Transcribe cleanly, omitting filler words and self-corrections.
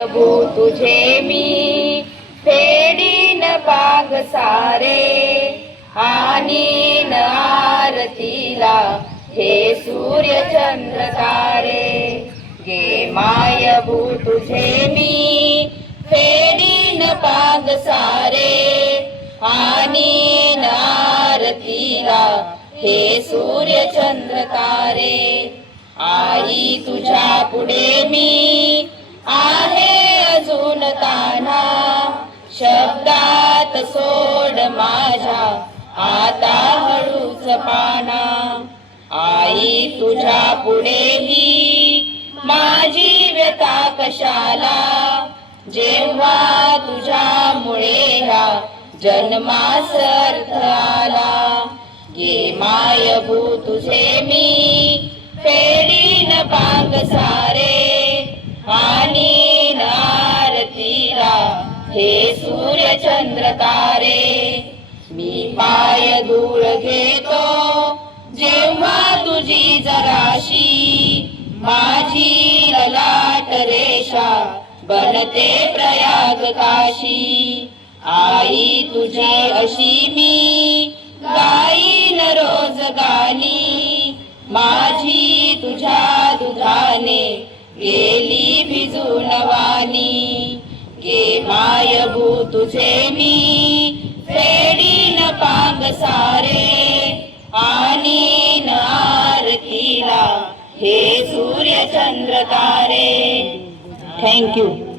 प्रभू तुझे मी फेडीन पाग सारे आणि आरतीला हे सूर्य चंद्र तारे गे मायभू तुझे मी फेडीन पाग सारे आणि आरतीला हे सूर्य चंद्र तारे आई तुझ्या पुढे मी आहे अजून ताना शब्दात सोड माझ्या आता हळूच पाना आई तुझ्या पुढेही माझी व्यथा कशाला जेव्हा तुझ्यामुळे ह्या जन्मास अर्थ आला गे मायभू तुझे मी फेडीन पांग सारे आणि आरतीला हे सूर्य चंद्र तारे मी पाय धूळ घेतो जेव्हा तुझी जराशी माझी ललाट रेषा बनते प्रयाग काशी आई तुझी अशी मी गाईन रोज गाणी माझी तुझ्या दुधाने गेली भिजून वाणी गे मायभू तुझे मी फेडीन पांग सारे आणि आरतीला हे सूर्य चंद्र तारे. थँक्यू.